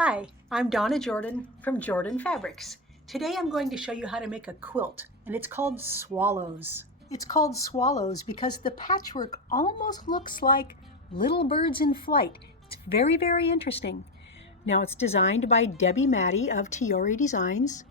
Hi, I'm Donna Jordan from Jordan Fabrics. Today I'm going to show you how to make a quilt, and it's called Swallows. It's called Swallows because the patchwork almost looks like little birds in flight. It's very, very interesting. Now it's designed by Debbie Maddie of Tiori Designs,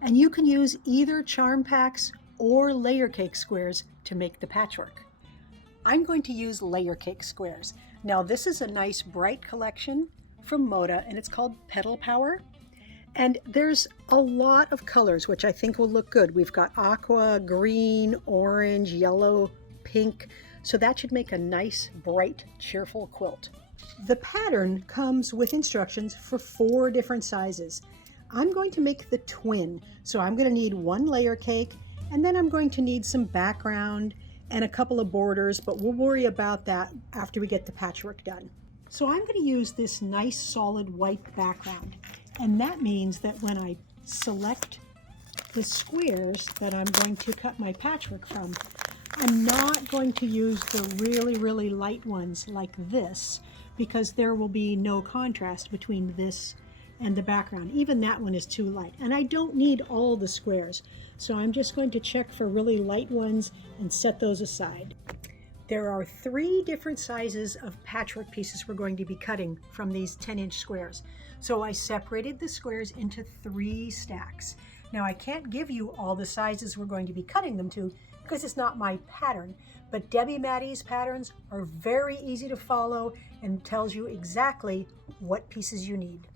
and you can use either charm packs or layer cake squares to make the patchwork. I'm going to use layer cake squares. Now this is a nice bright collection from Moda, and it's called Petal Power. And there's a lot of colors, which I think will look good. We've got aqua, green, orange, yellow, pink. So that should make a nice, bright, cheerful quilt. The pattern comes with instructions for 4 different sizes. I'm going to make the twin. So I'm going to need 1 layer cake, and then I'm going to need some background and a couple of borders, but we'll worry about that after we get the patchwork done. So I'm going to use this nice solid white background, and that means that when I select the squares that I'm going to cut my patchwork from, I'm not going to use the really, really light ones like this, because there will be no contrast between this and the background. Even that one is too light, and I don't need all the squares, so I'm just going to check for really light ones and set those aside. There are 3 different sizes of patchwork pieces we're going to be cutting from these 10-inch squares. So I separated the squares into 3 stacks. Now I can't give you all the sizes we're going to be cutting them to because it's not my pattern, but Debbie Maddie's patterns are very easy to follow and tells you exactly what pieces you need.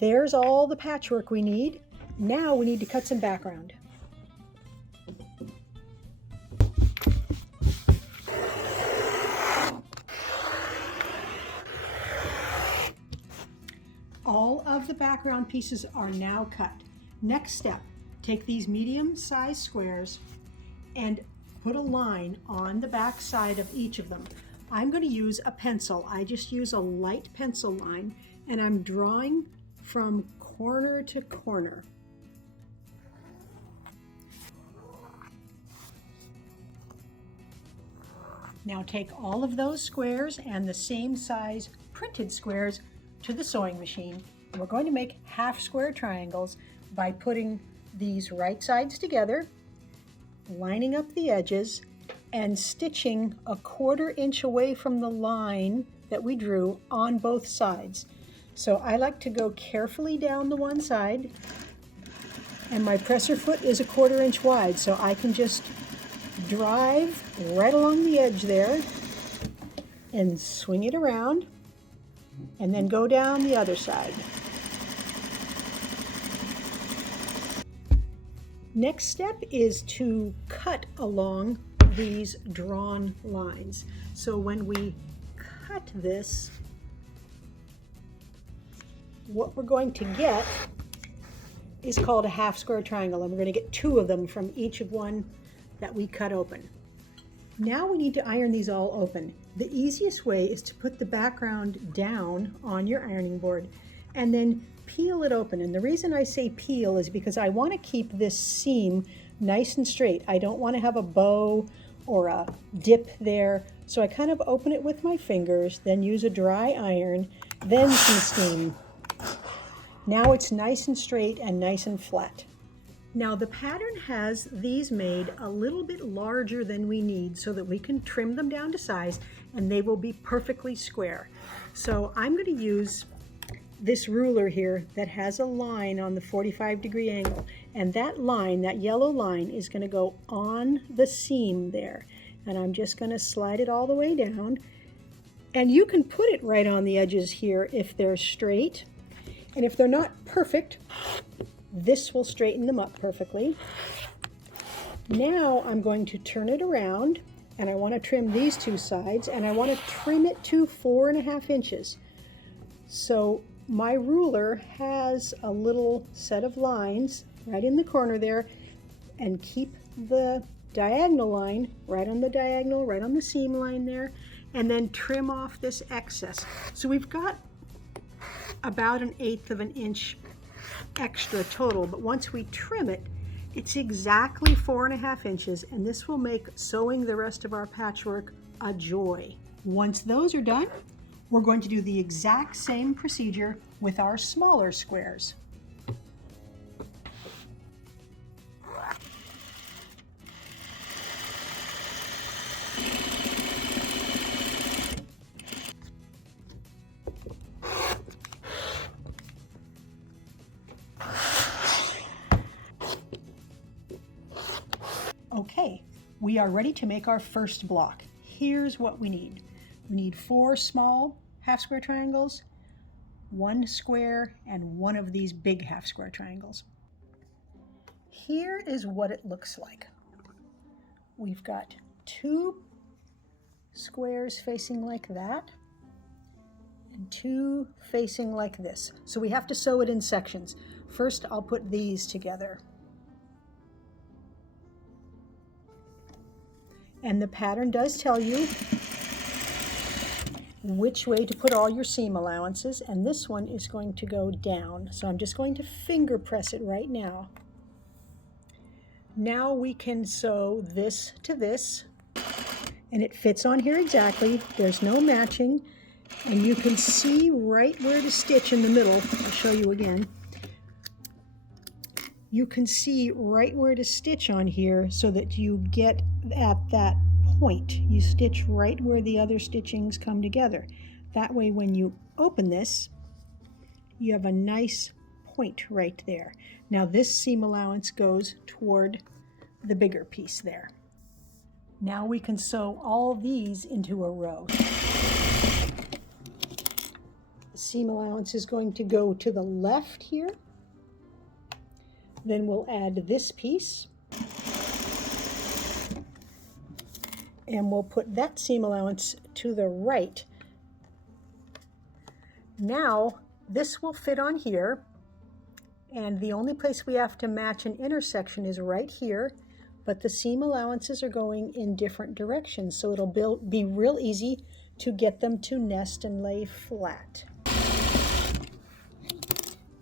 There's all the patchwork we need. Now we need to cut some background. All of the background pieces are now cut. Next step, take these medium-sized squares and put a line on the back side of each of them. I'm going to use a pencil. I just use a light pencil line, and I'm drawing from corner to corner. Now take all of those squares and the same size printed squares to the sewing machine. And we're going to make half square triangles by putting these right sides together, lining up the edges, and stitching a 1/4 inch away from the line that we drew on both sides. So I like to go carefully down the one side, and my presser foot is a 1/4 inch wide, so I can just drive right along the edge there and swing it around and then go down the other side. Next step is to cut along these drawn lines. So when we cut this, what we're going to get is called a half square triangle, and we're going to get 2 of them from each of one that we cut open. Now we need to iron these all open. The easiest way is to put the background down on your ironing board and then peel it open. And the reason I say peel is because I want to keep this seam nice and straight. I don't want to have a bow or a dip there. So I kind of open it with my fingers, then use a dry iron, then some steam. Now it's nice and straight and nice and flat. Now the pattern has these made a little bit larger than we need so that we can trim them down to size and they will be perfectly square. So I'm going to use this ruler here that has a line on the 45-degree angle, and that line, that yellow line, is going to go on the seam there, and I'm just going to slide it all the way down. And you can put it right on the edges here if they're straight, and if they're not perfect, this will straighten them up perfectly. Now I'm going to turn it around, and I want to trim these 2 sides, and I want to trim it to 4.5 inches. So my ruler has a little set of lines right in the corner there, and keep the diagonal line right on the diagonal, right on the seam line there, and then trim off this excess. So we've got about 1/8 of an inch extra total, but once we trim it, it's exactly 4.5 inches, and this will make sewing the rest of our patchwork a joy. Once those are done, we're going to do the exact same procedure with our smaller squares. Okay, we are ready to make our first block. Here's what we need. We need 4 small half square triangles, 1 square, and 1 of these big half square triangles. Here is what it looks like. We've got 2 squares facing like that, and 2 facing like this. So we have to sew it in sections. First, I'll put these together. And the pattern does tell you which way to put all your seam allowances, and this one is going to go down. So I'm just going to finger press it right now. Now we can sew this to this, and it fits on here exactly. There's no matching, and you can see right where to stitch in the middle. I'll show you again. You can see right where to stitch on here so that you get at that point. You stitch right where the other stitchings come together. That way when you open this, you have a nice point right there. Now this seam allowance goes toward the bigger piece there. Now we can sew all these into a row. The seam allowance is going to go to the left here. Then we'll add this piece, and we'll put that seam allowance to the right. Now this will fit on here, and the only place we have to match an intersection is right here, but the seam allowances are going in different directions, so it'll be real easy to get them to nest and lay flat.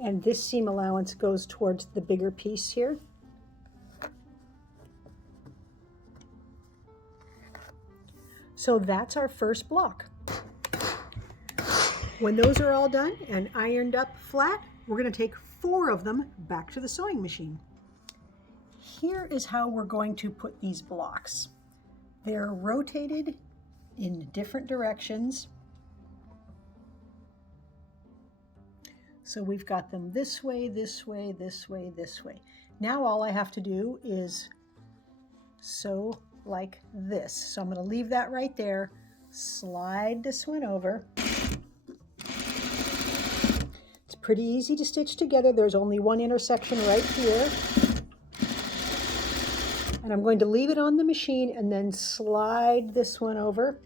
And this seam allowance goes towards the bigger piece here. So that's our first block. When those are all done and ironed up flat, we're going to take 4 of them back to the sewing machine. Here is how we're going to put these blocks. They're rotated in different directions. So we've got them this way, this way, this way, this way. Now all I have to do is sew like this. So I'm going to leave that right there, slide this one over. It's pretty easy to stitch together. There's only one intersection right here. And I'm going to leave it on the machine and then slide this one over.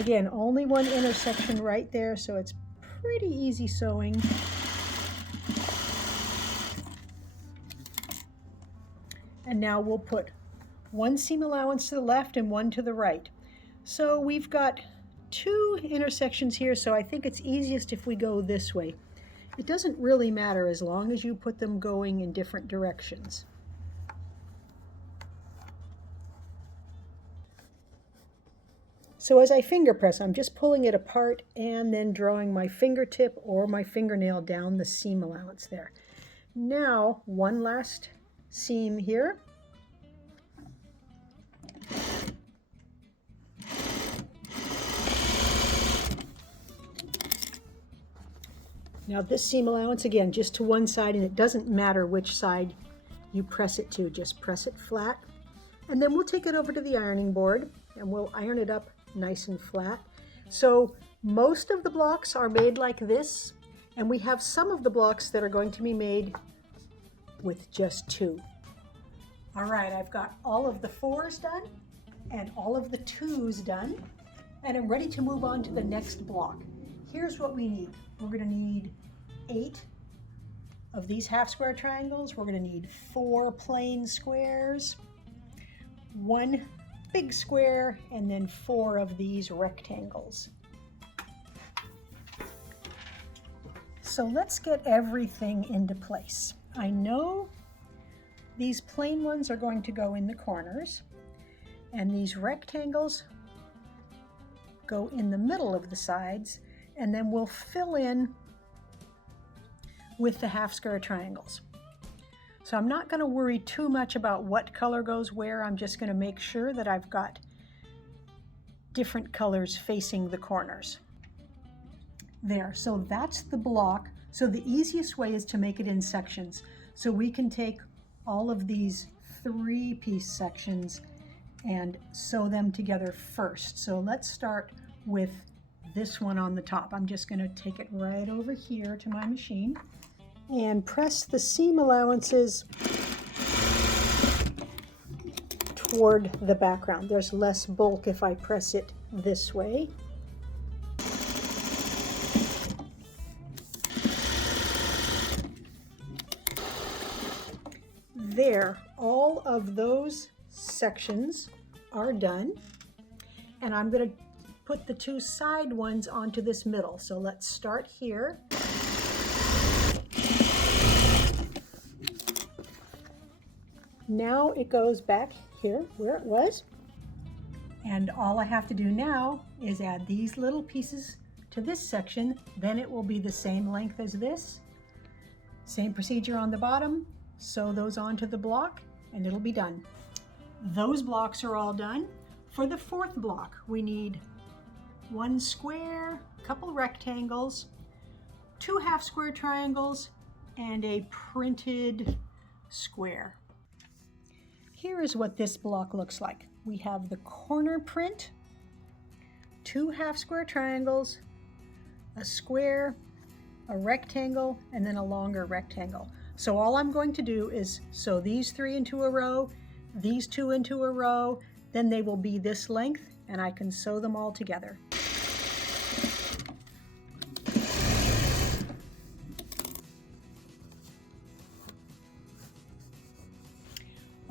Again, only one intersection right there, so it's pretty easy sewing. And now we'll put 1 seam allowance to the left and 1 to the right. So we've got 2 intersections here, so I think it's easiest if we go this way. It doesn't really matter as long as you put them going in different directions. So as I finger press, I'm just pulling it apart and then drawing my fingertip or my fingernail down the seam allowance there. Now, one last seam here. Now this seam allowance, again, just to one side, and it doesn't matter which side you press it to, just press it flat. And then we'll take it over to the ironing board and we'll iron it up nice and flat. So most of the blocks are made like this, and we have some of the blocks that are going to be made with just 2. All right, I've got all of the 4s done and all of the 2s done, and I'm ready to move on to the next block. Here's what we need. We're going to need 8 of these half square triangles. We're going to need 4 plain squares, 1 big square, and then 4 of these rectangles. So let's get everything into place. I know these plain ones are going to go in the corners, and these rectangles go in the middle of the sides, and then we'll fill in with the half square triangles. So I'm not going to worry too much about what color goes where. I'm just going to make sure that I've got different colors facing the corners. There, so that's the block. So the easiest way is to make it in sections. So we can take all of these 3-piece sections and sew them together first. So let's start with this one on the top. I'm just going to take it right over here to my machine and press the seam allowances toward the background. There's less bulk if I press it this way. There, all of those sections are done, and I'm going to put the 2 side ones onto this middle. So let's start here. Now it goes back here where it was, and all I have to do now is add these little pieces to this section. Then it will be the same length as this. Same procedure on the bottom. Sew those onto the block and it'll be done. Those blocks are all done. For the 4th block, we need 1 square, a couple rectangles, 2 half square triangles, and a printed square. Here is what this block looks like. We have the corner print, 2 half square triangles, a square, a rectangle, and then a longer rectangle. So all I'm going to do is sew these 3 into a row, these 2 into a row, then they will be this length, and I can sew them all together.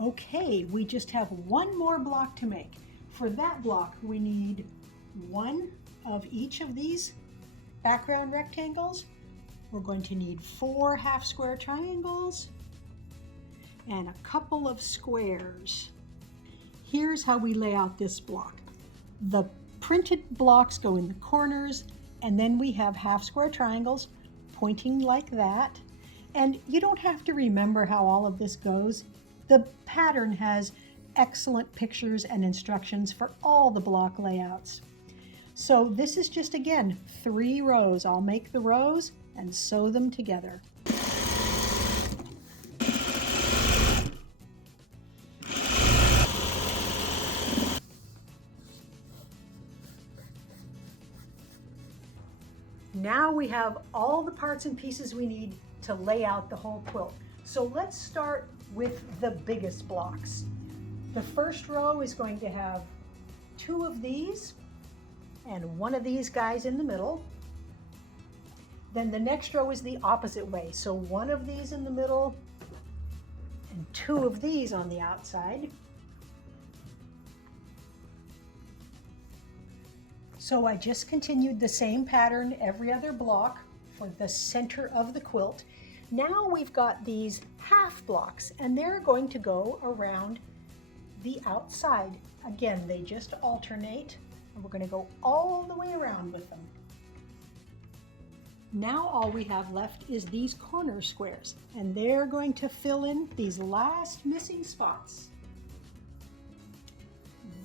Okay, we just have 1 more block to make. For that block, we need 1 of each of these background rectangles. We're going to need 4 half square triangles and a couple of squares. Here's how we lay out this block. The printed blocks go in the corners, and then we have half square triangles pointing like that. And you don't have to remember how all of this goes. The pattern has excellent pictures and instructions for all the block layouts. So this is just, again, 3 rows. I'll make the rows and sew them together. Now we have all the parts and pieces we need to lay out the whole quilt. So let's start with the biggest blocks. The first row is going to have 2 of these and 1 of these guys in the middle. Then the next row is the opposite way. So 1 of these in the middle and 2 of these on the outside. So I just continued the same pattern every other block for the center of the quilt. Now we've got these half blocks, and they're going to go around the outside. Again, they just alternate, and we're going to go all the way around with them. Now all we have left is these corner squares, and they're going to fill in these last missing spots.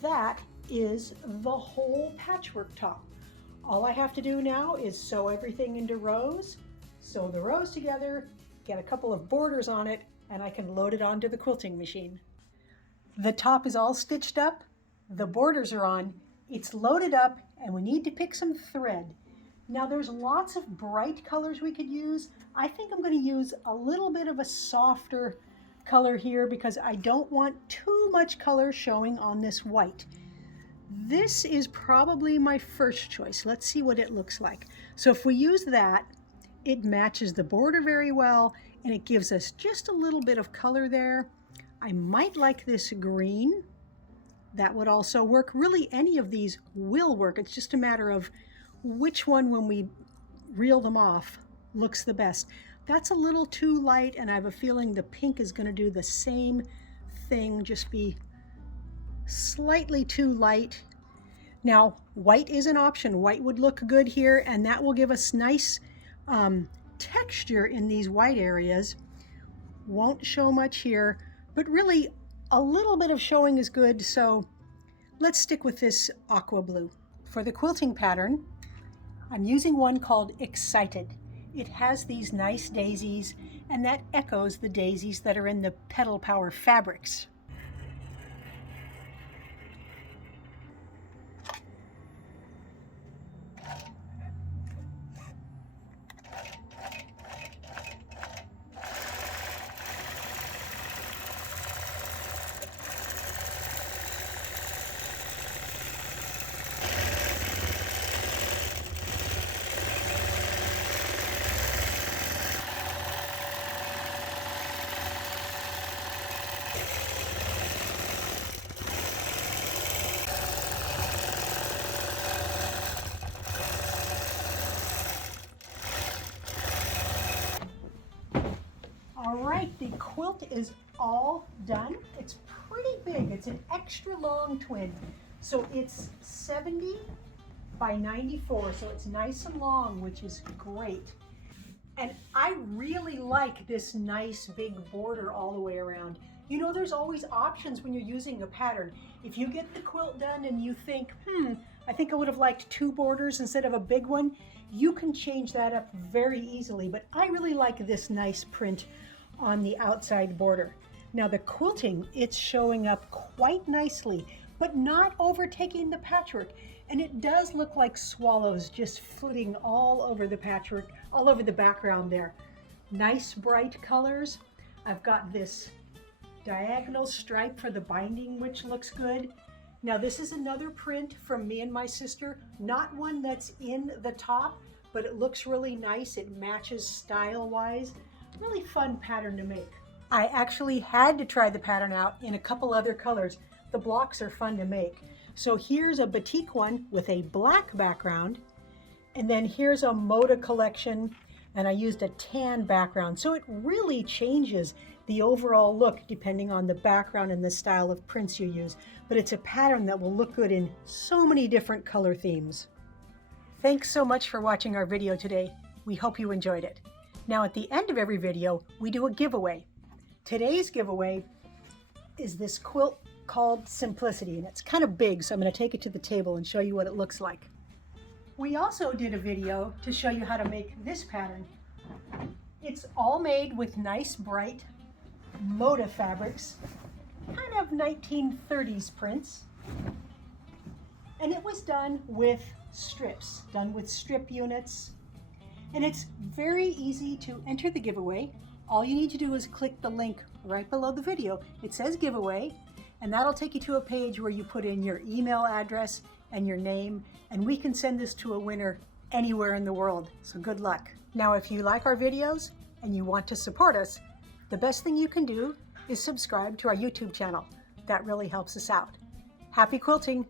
That is the whole patchwork top. All I have to do now is sew everything into rows, sew the rows together, get a couple of borders on it, and I can load it onto the quilting machine. The top is all stitched up, the borders are on, it's loaded up, and we need to pick some thread. Now there's lots of bright colors we could use. I think I'm going to use a little bit of a softer color here because I don't want too much color showing on this white. This is probably my first choice. Let's see what it looks like. So if we use that, it matches the border very well and it gives us just a little bit of color there. I might like this green. That would also work. Really, any of these will work. It's just a matter of which one, when we reel them off, looks the best. That's a little too light, and I have a feeling the pink is going to do the same thing, just be slightly too light. Now, white is an option. White would look good here, and that will give us nice texture in these white areas. Won't show much here, but really a little bit of showing is good, so let's stick with this aqua blue. For the quilting pattern, I'm using one called Excited. It has these nice daisies, and that echoes the daisies that are in the Petal Power fabrics. All right, the quilt is all done. It's pretty big. It's an extra long twin. So it's 70 by 94, so it's nice and long, which is great. And I really like this nice big border all the way around. You know, there's always options when you're using a pattern. If you get the quilt done and you think, I think I would have liked 2 borders instead of a big one, you can change that up very easily. But I really like this nice print on the outside border. Now the quilting, it's showing up quite nicely, but not overtaking the patchwork. And it does look like swallows just flitting all over the patchwork, all over the background there. Nice bright colors. I've got this diagonal stripe for the binding, which looks good. Now this is another print from me and my sister, not one that's in the top, but it looks really nice. It matches style-wise. Really fun pattern to make. I actually had to try the pattern out in a couple other colors. The blocks are fun to make. So here's a batik one with a black background, and then here's a Moda collection, and I used a tan background. So it really changes the overall look depending on the background and the style of prints you use. But it's a pattern that will look good in so many different color themes. Thanks so much for watching our video today. We hope you enjoyed it. Now at the end of every video, we do a giveaway. Today's giveaway is this quilt called Simplicity, and it's kind of big, so I'm going to take it to the table and show you what it looks like. We also did a video to show you how to make this pattern. It's all made with nice bright Moda fabrics, kind of 1930s prints, and it was done with strips, done with strip units. And it's very easy to enter the giveaway. All you need to do is click the link right below the video. It says giveaway, and that'll take you to a page where you put in your email address and your name, and we can send this to a winner anywhere in the world. So good luck. Now, if you like our videos and you want to support us, the best thing you can do is subscribe to our YouTube channel. That really helps us out. Happy quilting!